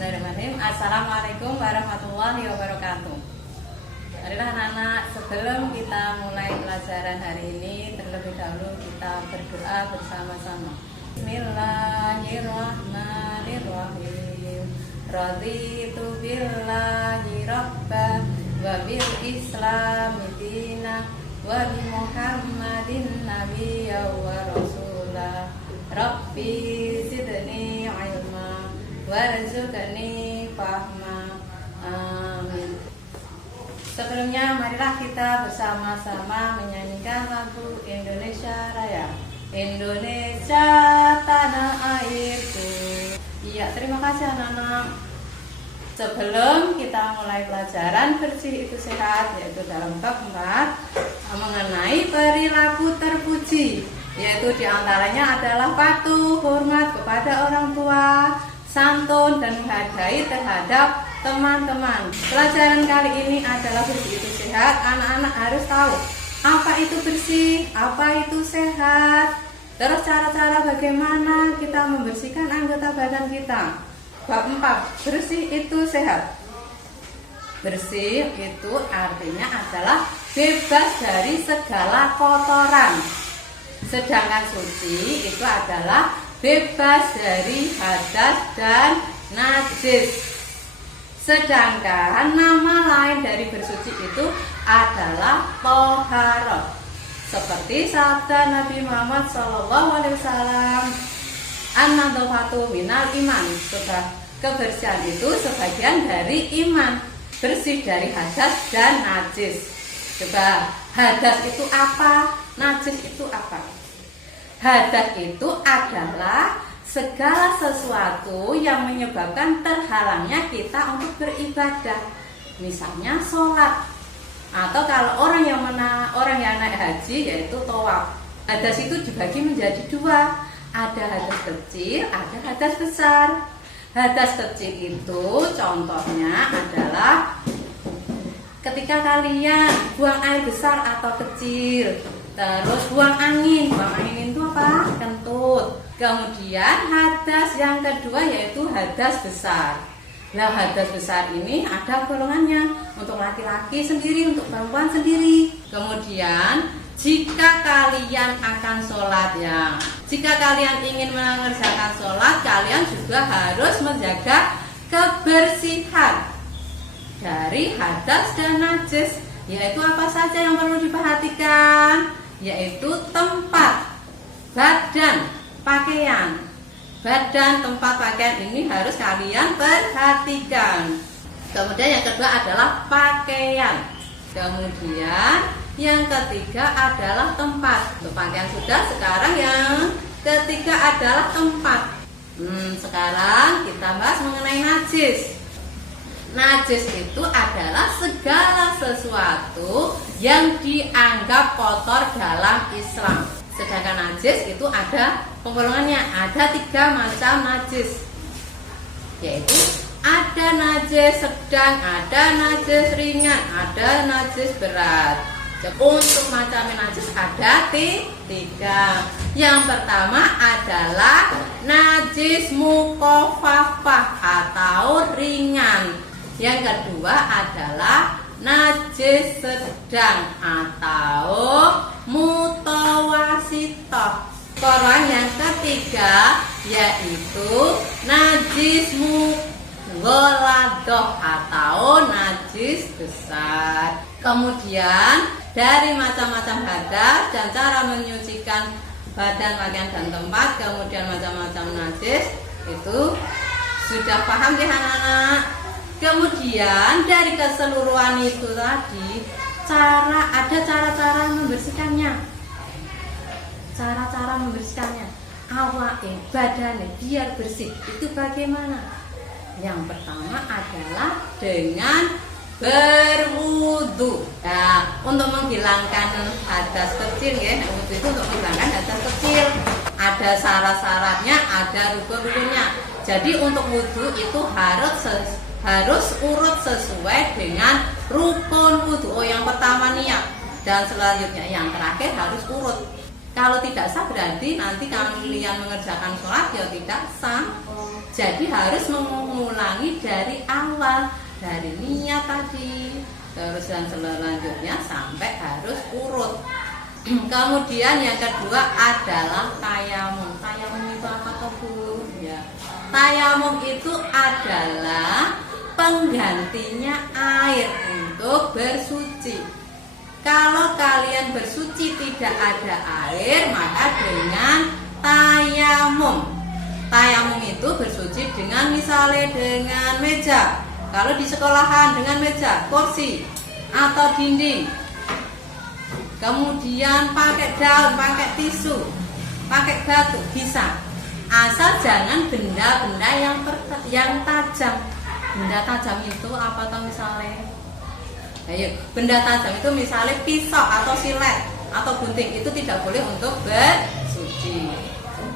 Bismillahirrahmanirrahim. Assalamualaikum warahmatullahi wabarakatuh. Marilah anak-anak, sebelum kita mulai pelajaran hari ini, terlebih dahulu kita berdoa bersama-sama. Bismillahirrahmanirrahim. Raditu billahi rabba wa bil islami dina wa bi Muhammadin nabiyya wa rasulah. Rabbi zidni ilma warzuqni fahma. Amin. Sebelumnya marilah kita bersama-sama menyanyikan lagu Indonesia Raya. Indonesia tanah airku. Iya, terima kasih anak-anak. Sebelum kita mulai pelajaran bersih itu sehat, yaitu dalam bab 4 mengenai perilaku terpuji, yaitu diantaranya adalah patuh, hormat kepada orang tua, santun dan menghargai terhadap teman-teman. Pelajaran kali ini adalah bersih itu sehat. Anak-anak harus tahu apa itu bersih, apa itu sehat, terus cara-cara bagaimana kita membersihkan anggota badan kita. Bab 4, bersih itu sehat. Bersih itu artinya adalah bebas dari segala kotoran. Sedangkan suci itu adalah bebas dari hadas dan najis. Sedangkan nama lain dari bersuci itu adalah toharoh. Seperti sabda Nabi Muhammad SAW, an-nadhafatu minal iman. Kebersihan itu sebagian dari iman. Bersih dari hadas dan najis. Coba, hadas itu apa? Najis itu apa? Hadas itu adalah segala sesuatu yang menyebabkan terhalangnya kita untuk beribadah. Misalnya sholat, atau kalau orang yang naik haji yaitu tawaf. Hadas itu dibagi menjadi dua. Ada hadas kecil, ada hadas besar. Hadas kecil itu contohnya adalah ketika kalian buang air besar atau kecil, terus buang angin itu apa? Kentut. Kemudian hadas yang kedua yaitu hadas besar. Nah, hadas besar ini ada golongannya, untuk laki-laki sendiri, untuk perempuan sendiri. Kemudian jika kalian akan sholat jika kalian ingin mengerjakan sholat, kalian juga harus menjaga kebersihan dari hadas dan najis. Yaitu apa saja yang perlu diperhatikan? Yaitu tempat, badan, pakaian. Badan, tempat, pakaian ini harus kalian perhatikan. Kemudian yang kedua adalah pakaian. Kemudian yang ketiga adalah tempat. Untuk pakaian sudah, sekarang yang ketiga adalah tempat. Sekarang kita bahas mengenai najis. Najis itu adalah segala sesuatu yang dianggap kotor dalam Islam. Sedangkan najis itu ada penggolongannya, ada 3 macam najis, yaitu ada najis sedang, ada najis ringan, ada najis berat. Untuk macam najis ada 3. Yang pertama adalah najis mukhafafah atau ringan. Yang kedua adalah najis sedang atau mutawasitoh. Koran yang ketiga yaitu najis mughaladoh atau najis besar. Kemudian dari macam-macam hadas dan cara menyucikan badan, pakaian dan tempat, kemudian macam-macam najis itu sudah paham ya anak-anak? Kemudian dari keseluruhan itu tadi ada cara-cara membersihkannya. Cara-cara membersihkannya, awak badannya biar bersih itu bagaimana? Yang pertama adalah dengan berwudu. Nah, untuk menghilangkan hadas kecil ya, wudu itu untuk menghilangkan hadas kecil. Ada syarat-syaratnya, ada rukun-rukunnya. Jadi untuk wudu itu harus urut sesuai dengan rukun wudu. Yang pertama niat, dan selanjutnya yang terakhir harus urut. Kalau tidak sah berarti nanti kalian mengerjakan sholat ya tidak sah. Jadi harus mengulangi dari awal, dari niat tadi, terus dan selanjutnya sampai harus urut. Kemudian yang kedua adalah tayamum. Tayamum itu apa toh Bu? Ya. Tayamum itu adalah penggantinya air untuk bersuci. Kalau kalian bersuci tidak ada air, maka dengan tayamum. Tayamum itu bersuci dengan misalnya dengan meja. Kalau di sekolahan dengan meja, kursi, atau dinding. Kemudian pakai daun, pakai tisu, pakai batu, bisa. Asal jangan benda-benda yang tajam. Benda tajam itu apa tahu misalnya? Ayo, benda tajam itu misalnya pisau atau silet atau gunting, itu tidak boleh untuk bersuci.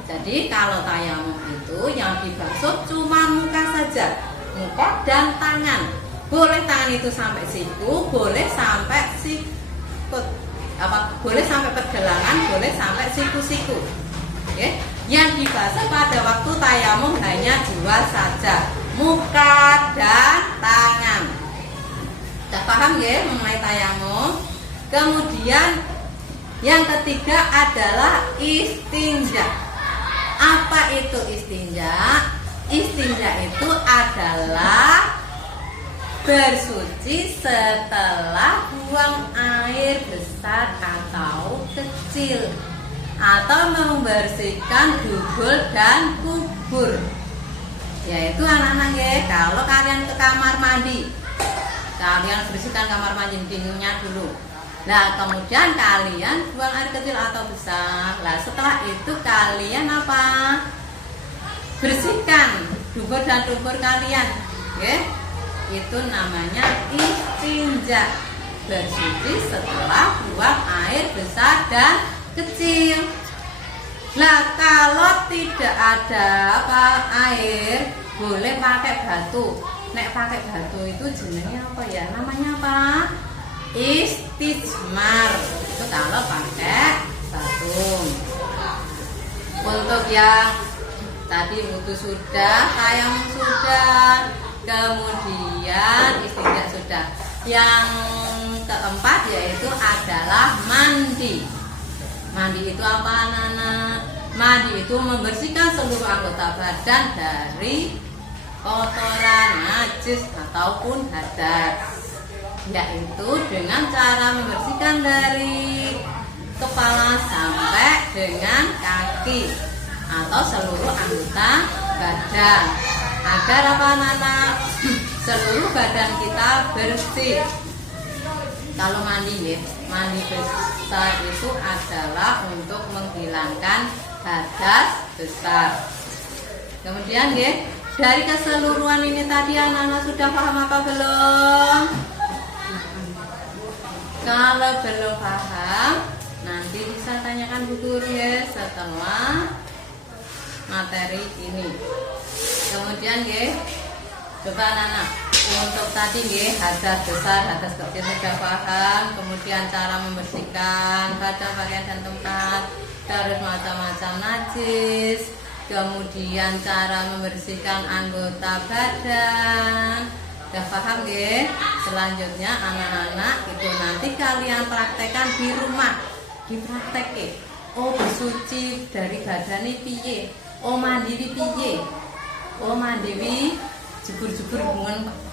Jadi kalau tayamum itu yang dibasuh cuma muka saja, muka dan tangan. Boleh tangan itu sampai siku, boleh sampai sikut, boleh sampai pergelangan, boleh sampai siku-siku. Oke? Yang dibasuh pada waktu tayamum hanya dua saja, muka dan tangan. Sudah paham ya mengenai tayamum? Kemudian yang ketiga adalah istinja. Apa itu istinja? Istinja itu adalah bersuci setelah buang air besar atau kecil, atau membersihkan dubur dan kubur. Yaitu anak-anak ya, kalau kalian ke kamar mandi, kalian bersihkan kamar mandi dindingnya dulu. Nah kemudian kalian buang air kecil atau besar. Nah setelah itu kalian apa? Bersihkan dubur dan dubur kalian, ya. Itu namanya istinja, bersuci setelah buang air besar dan kecil. Nah kalau tidak ada air, boleh pakai batu. Nek pakai batu itu jenisnya apa ya? Namanya apa? Istijmar. Itu kalau pakai batu. Untuk yang tadi wudu sudah, tayamum sudah, kemudian istinja sudah. Yang keempat yaitu adalah mandi. Mandi itu apa anak-anak? Mandi itu membersihkan seluruh anggota badan dari kotoran, najis ataupun hadas. Yaitu dengan cara membersihkan dari kepala sampai dengan kaki atau seluruh anggota badan. Agar apa anak-anak? Seluruh badan kita bersih. Kalau mandi ya, mandi besar itu adalah untuk menghilangkan hadas besar. Kemudian ya, dari keseluruhan ini tadi anak-anak sudah paham apa belum? Kalau belum paham, nanti bisa tanyakan Bu Guru ya setelah materi ini. Kemudian ya, coba anak-anak, untuk tadi ya, hadas besar, hadas kecil sudah paham. Kemudian cara membersihkan badan, pakaian dan tempat, terus macam-macam najis. Kemudian cara membersihkan anggota badan. Sudah paham ya? Selanjutnya anak-anak itu nanti kalian praktekkan di rumah. Dipraktekin. Oh bersuci dari badan ini piye? Oh mandiri piye? Oh mandiri jebur-jebur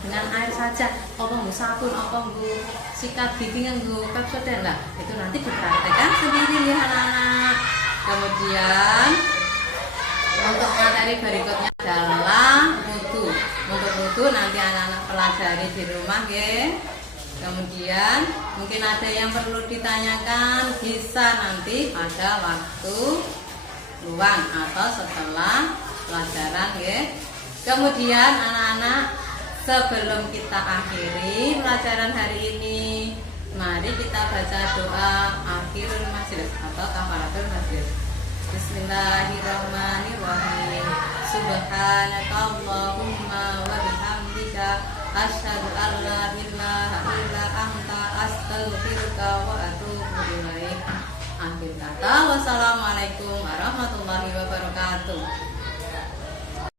dengan air saja. Apa nggo sabun, apa nggo sikat gigi, nggo Pepsodent lah. Itu nanti dipraktekkan sendiri ya anak-anak. Kemudian untuk materi berikutnya adalah wudu. Untuk wudu nanti anak-anak pelajari di rumah ya. Kemudian mungkin ada yang perlu ditanyakan, bisa nanti pada waktu luang atau setelah pelajaran ya. Kemudian anak-anak, sebelum kita akhiri pelajaran hari ini, mari kita baca doa akhirul majlis atau kafaratul majlis. Bismillahirrahmanirrahim. Subhanakallahumma wa bihamdika asyhadu an la ilaha illa anta astaghfiruka wa atubu ilaik. Akhir kata, wassalamualaikum warahmatullahi wabarakatuh.